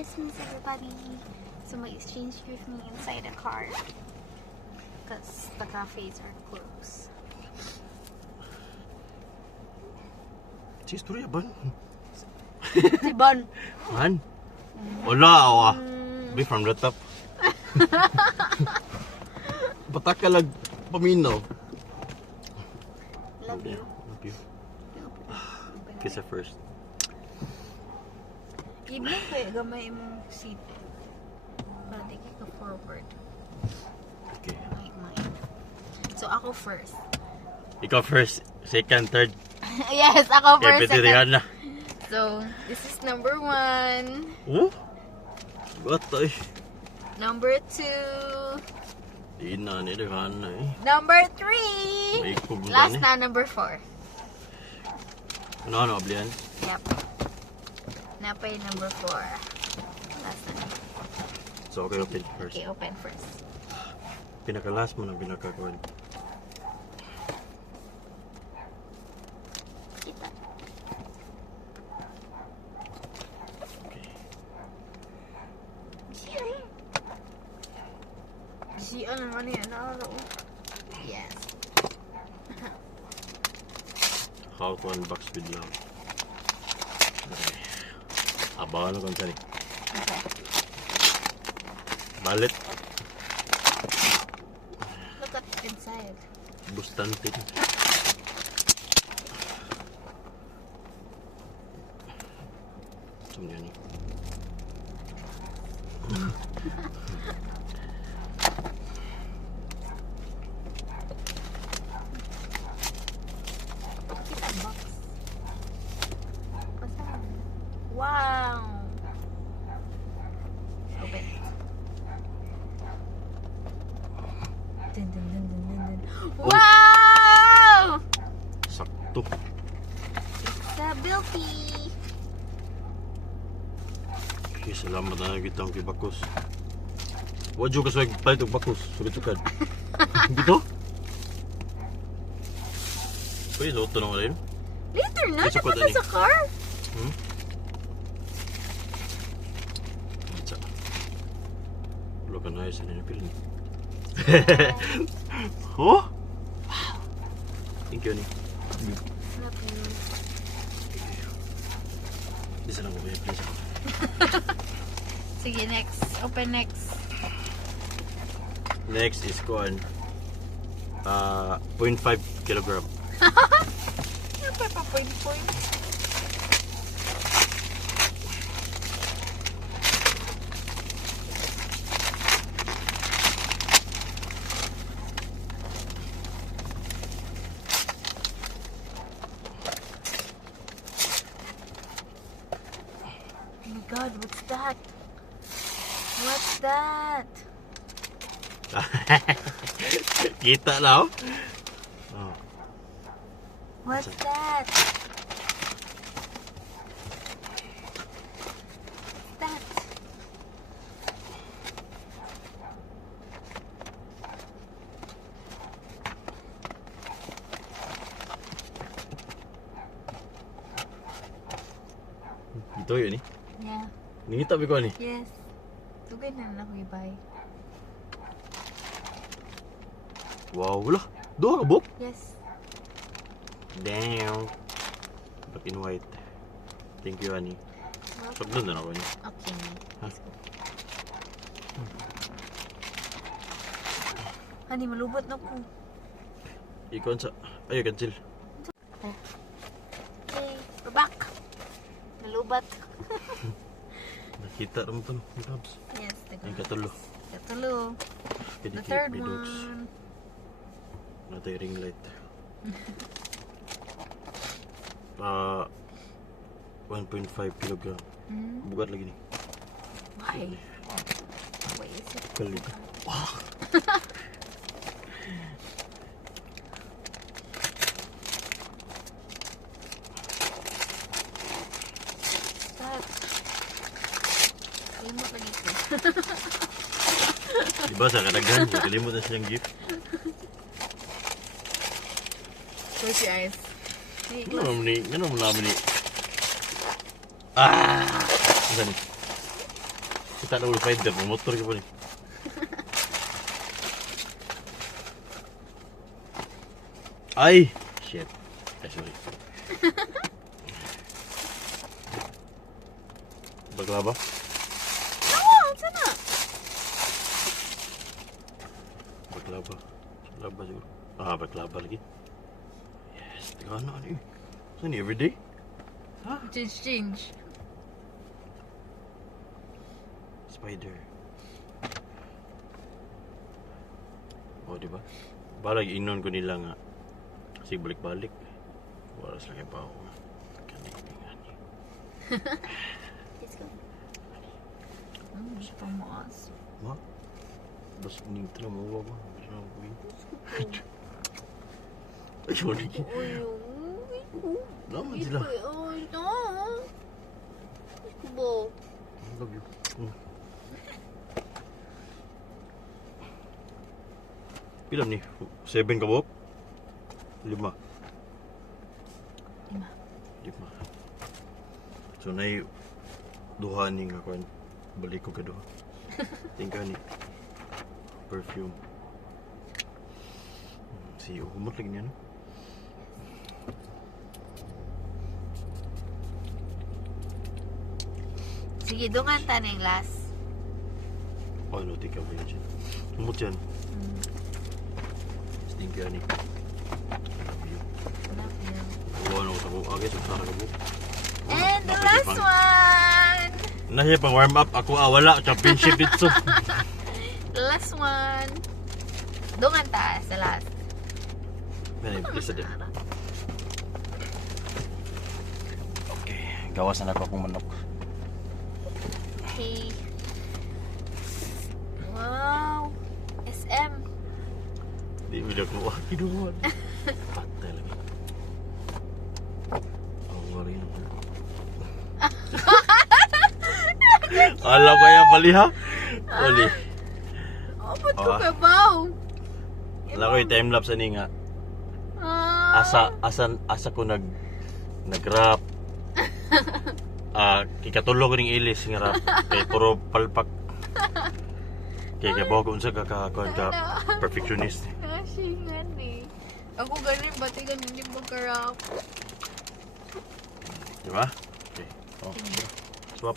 Christmas, everybody. So my exchange gift me inside the car because the cafes are closed. Si istorya ban? Si Ban. Man? Wala awa. Be from the top. Batak ka lag paminaw. Love you. Love you. Kiss her first. Ibig ko gamay mong seat. Para di ka forward. Okay. Mine. So ako first. Ikaw first, second, third. Yes, ako Okay, first. pwede na. So, this is number 1. Oh? What the? Number 2. Di na, nilahan na eh. Number 3. May kubutan Last eh. na, number 4. Ano, ablihan? Yep. Napay number 4. Last na. So, okay, open first. Okay, open first. Pinaka-last mo na pinaka-kuwan. Kita. Siya naman yan. Yes. How to unbox with love. Okay. Abangan ko saan eh. Okay. Balit. Look at inside. Bustantin. Saan yan eh? Kita box. What's that? Wow. Open. Dun, dun, dun, dun, dun, dun. Wow! Sakto. It's a Bilky. Okay, salamat na nagitang kay Bakos. Wadyo ka swag palit og Bakos. Sugad-sugad. Dito? Pwede ito na wala yun? Later na, Isa pa dapat na tani. sa car. Hmm? Isa. Wala ka na isa na pilin. Oh? Wow. Thank you, ni. Love you. Isa lang ko kaya, please ako. Sige, next. Open next. Next is kuan. 0.5 kilogram. Ano pa point? Oh my God, what's that? What's that? Kita na, oh. Oh. What's that? That. Ito yun, eh. Yeah. Ningita ko ni. Yes. Tugay na lang ako ibay. Wow, wala. Doha ka, Bok? Yes. Damn. Black and white. Thank you, Annie. Sabdan na ako niya. Okay. Ha? Honey, malubot na ko. Ikaw sa... Ay, cancel. Okay, we're back. Nalubat. Nakita naman ito, no? Grabs. Yes, Yung katulo. Katulo. The Pedicure, third pedox. one. Natay ring light. 1.5 kilogram. Bugat lagi ni. Why? Why is it? Kalig. Wow. That. Limot lagi ko. Diba sa kadaghan, nakalimot na siyang gift. Close your eyes. Hey, Ano naman ni? Ah! Ano ni? Kita na ulit spider, motor ka po ni. Ay! Shit. Ay, sorry. Baklava? Oo, sana. Baklava. Baklava siguro. Ah, baklava lagi. Yes, teka ano eh. Saan ni everyday? Change. Spider. Oh, di ba? Balag inon ko nila nga. Kasi balik-balik. Waras lang yung pao nga. Kaningan niya. Let's go. Gusto pa maas. Ma? Bas nintro mo ba ba? Bas na ako yun. Ay, sorry. Naman sila. Ay, no. Bo. I love you. Pila ni? 7 ka ba? 5. 5. So na duha ni nga kon balik ko kaduha. Tingka ni perfume. Si humot lagi niya no. Sige, dungan ta ng last. Oh no, tingka ba yan siya. Humot yan. Tingka ni. Oh, ano ko tabo? Agay, suksara ka po. And the last one! Nasiya pang warm up. Ako wala. Championship dito. The last one. Dungan ta sa last. Ganyan, please din. Okay, gawas na ako akong manok. Okay. Wow. SM. Di mo na ko kinuha. Patay lagi. Ang wari na. Alam ko yan, bali ha? Bali. Oh, ba't ko Ah. kabaw? Alam ko yung time-lapse ani nga. Asa ko nag-rap. Kikatulo ko ng ilis nga rap. Kaya puro palpak. Kaya kabaw ko unsa ka perfectionist. Kasingan eh. Ako ganin, bati ganin din magkarap. Diba? Okay. Oh. Swap.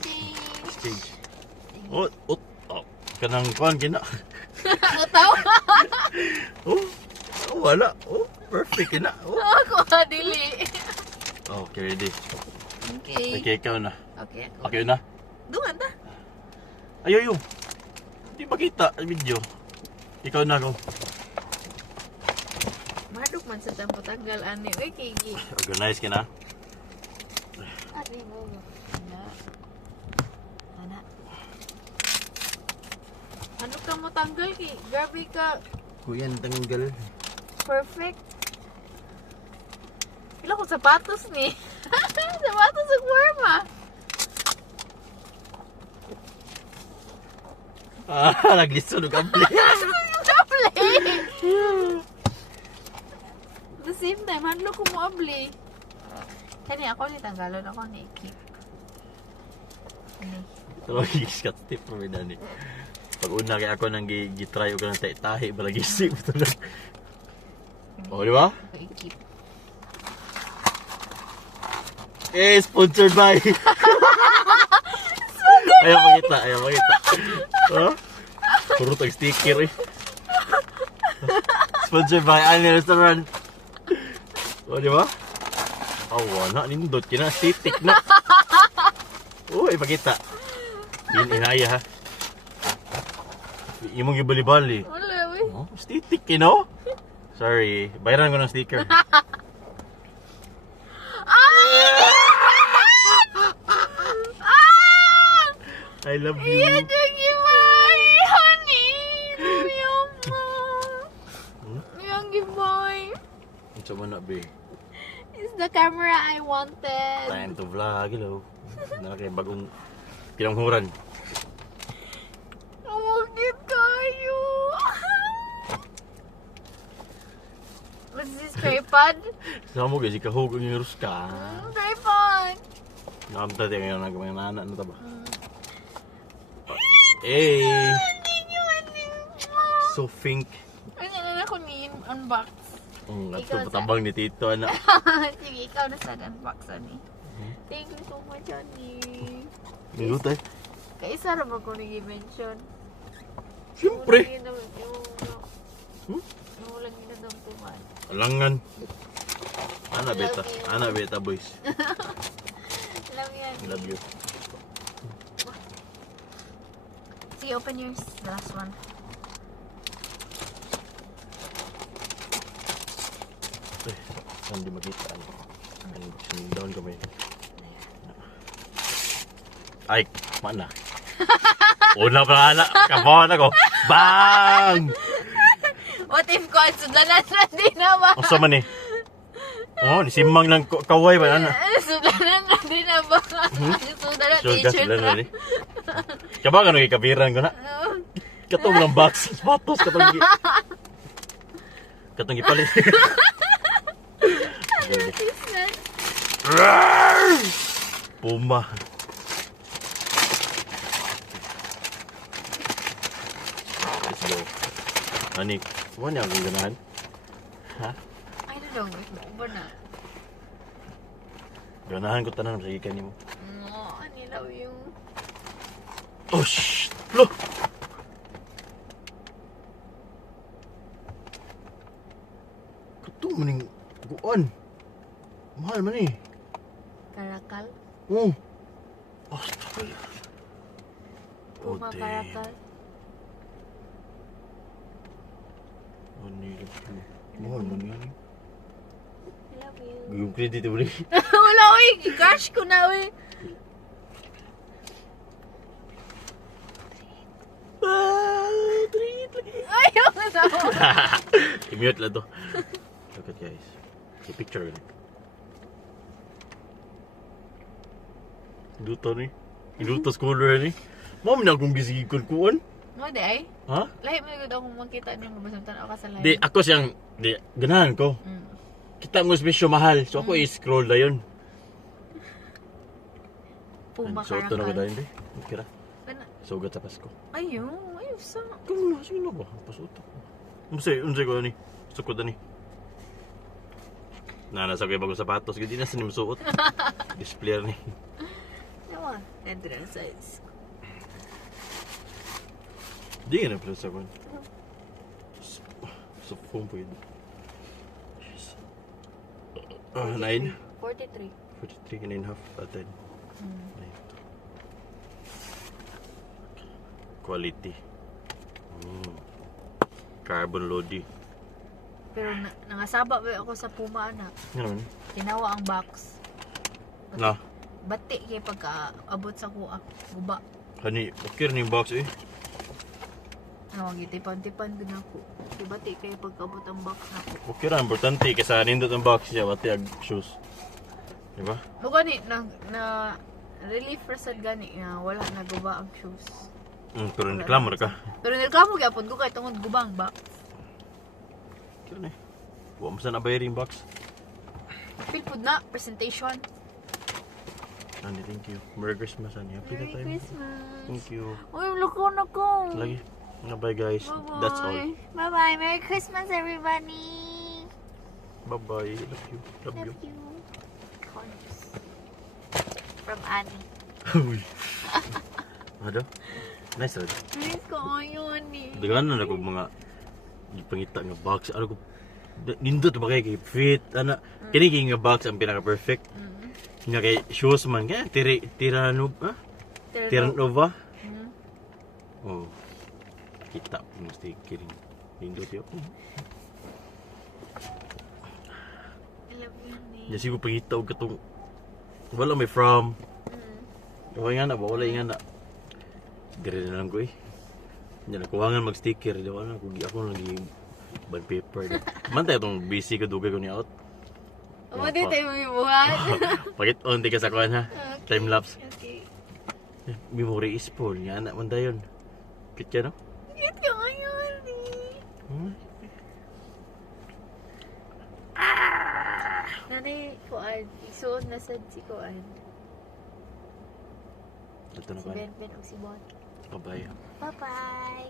Exchange. Oh. Kanang kuhan kina. Nataw? Oh. Wala. Oh. Perfect kina. Oh. Ako dili. Okay, ready. Okay. Okay, ikaw na. Okay, ako. Okay na. Dungan ta. Ayo. Di ba kita ang video? Ikaw na ako. Maduk man sa tampo tanggal ani. Uy, kigi. Organize ka na. Ate mo. Ana. Ano ka mo tanggal ki? Grabe ka. Kuyan tanggal. Perfect. Ila ko sapatos ni. Sapatos sa forma. Naglisod og ampli. At the same time, handlo ko mo abli. Kani ako ni tanggalon ako ni keep. Ani. Tawag iskat tip pro dani. Pag una kay ako nang gitry og nang tahi balagi sip tulog. Oh, di ba? Ako i-keep. Sponsored by. Ayaw makita. Huh? Puro tag sticker eh. Sponsored by Annie Restaurant. Oh, di ba? Wala, nindot. Kina, stitik na. Ipakita. Inaya ha. Imong gibali-bali. Wala, uy. Oh, stitik, you know? Sorry. Bayaran ko ng sticker. I love you. Iya dong gimay, honey. Yung mo. Yung gimay. Ang sama na, be. It's the camera I wanted. Time to vlog, hello. Nakakay bagong pinanghuran. Umugit kayo. What's this tripod? Sama mo kasi kahug ang yung ruska. Tripod. Nakamta tayo ngayon nagkamang nana na taba. Hey! So pink. Ano na ako ni unbox. Ito Ikaw, patambang ni Tito, anak. Sige, ikaw na sa unbox, Ani. Thank you so much, Ani. Nilutay. Kaisa na ba ko nag-mention? Siyempre. Yung walang ginadampuman. Alangan. Ana beta. Love you. Ana beta, boys. Love yan. Love you. Sige, open yours. The last one. Eh, saan di makita? Unboxing down kami. Ay, mana? Una pa nga na. Kabahan ako. Bang! What if ko ang sudlanan na din na ba? Ang sama ni? Oh, nisimang lang kaway ba? Ano? Sudlanan na din na ba? Sudlanan Sure ka teacher sila na. na ni. Kaba ka nung ikabiran ko na. Katong ng box. Sapatos. Katong ipalit. Puma. Let's go. Ani, wala niya akong ganahan. Ha? I don't know if mauban na. Ganahan ko tanan sa ikan mo. No, I love you. Oh, shh! Lo! Kato maning guan. Mahal man eh. Karakal? Oh. Astaga. Puma damn. karakal? Ani, mahal man yan eh. I love you. Yung credit mo rin. Wala, uy! Crush ko na, uy! Ayaw na sa I-mute lang to. Look at guys. I-picture ganun. Duto ni. Inutos color ni. Ma'am na akong gisigikon kuan. No, di ay? Ha? Lahat mo yung akong makita niyo mabasang tanaw ka sa live. Di, ako siyang, di, ganahan ko. Mm. Kita mo special mahal. So ako i-scroll na yun. Puma So ito na ba karakal. dahil di? Okay ra. Kana- Sugat sa Pasko. Ayaw, ayaw sa... Kung na, sino ba? Pasuto. Unsay ko ni. Sukod na ni. Nasa ko yung bagong sapatos. Hindi na sinimsuot. Display ni. Nawa, entrance size. Di ka na pala sa kwan. Sa phone po yun. 9. 43. 43 and a half. 10. Quality. Carbon loady. Pero nangasaba ba ako sa Puma, anak? Ano man? Tinawa ang box. Na. Bati kay pagka-abot sa kuha. Guba. Hani, okay rin yung box eh. Nawag tipan-tipan din ako. Di bati kay pagka-abot ang box na ako. Okay rin, importante. Kasi nindot ang box siya, pati ang shoes. Diba? O gani, na relief rasad gani na wala na guba ang shoes. Pero reklamo na ka. Pero nilkamo gyapon ko kay tungod guba ang box. Okay rin eh. Huwag mo sa nabayari yung box. Feel food na, presentation. Andy, thank you. Merry Christmas, Andy. Happy na tayo. Christmas. Thank you. Uy, loko na ko. Lagi. Bye guys. That's all. Bye-bye. Merry Christmas, everybody. Bye-bye. Love you. Love you. Love you. Condoms. From Annie. Uy. Ano? Nice rin. Please ko ayaw, Annie. Dagan na ako mga ipangita nga box. Ano ko, nindot ba kay fit? Ano, kini nga box ang pinaka-perfect. Nga kay shoes man. Kaya, Tiranova. Oh. Kita po ng sticker. Nindot yun. I love you, Annie. Kasi ko pangita og katong wala may from. Wala nga na ba? Wala nga na. Dire na lang ko eh. Hindi na kuwangan mag-sticker. Di ba na? Ako lagi bond paper. Mantay itong busy ko dugay ko ni out. Ano din tayo may buhat? Pagit on di ka sa kuwan ha. Okay. Time lapse. Okay. Memory is full. Nga na man dayon. Kitya no? Cute ka ngayon, Annie. Nanay, kuan. Isuon na sad si kuan. Ito na Si ba? Ben Ben o si Bon. Bye-bye. Bye-bye.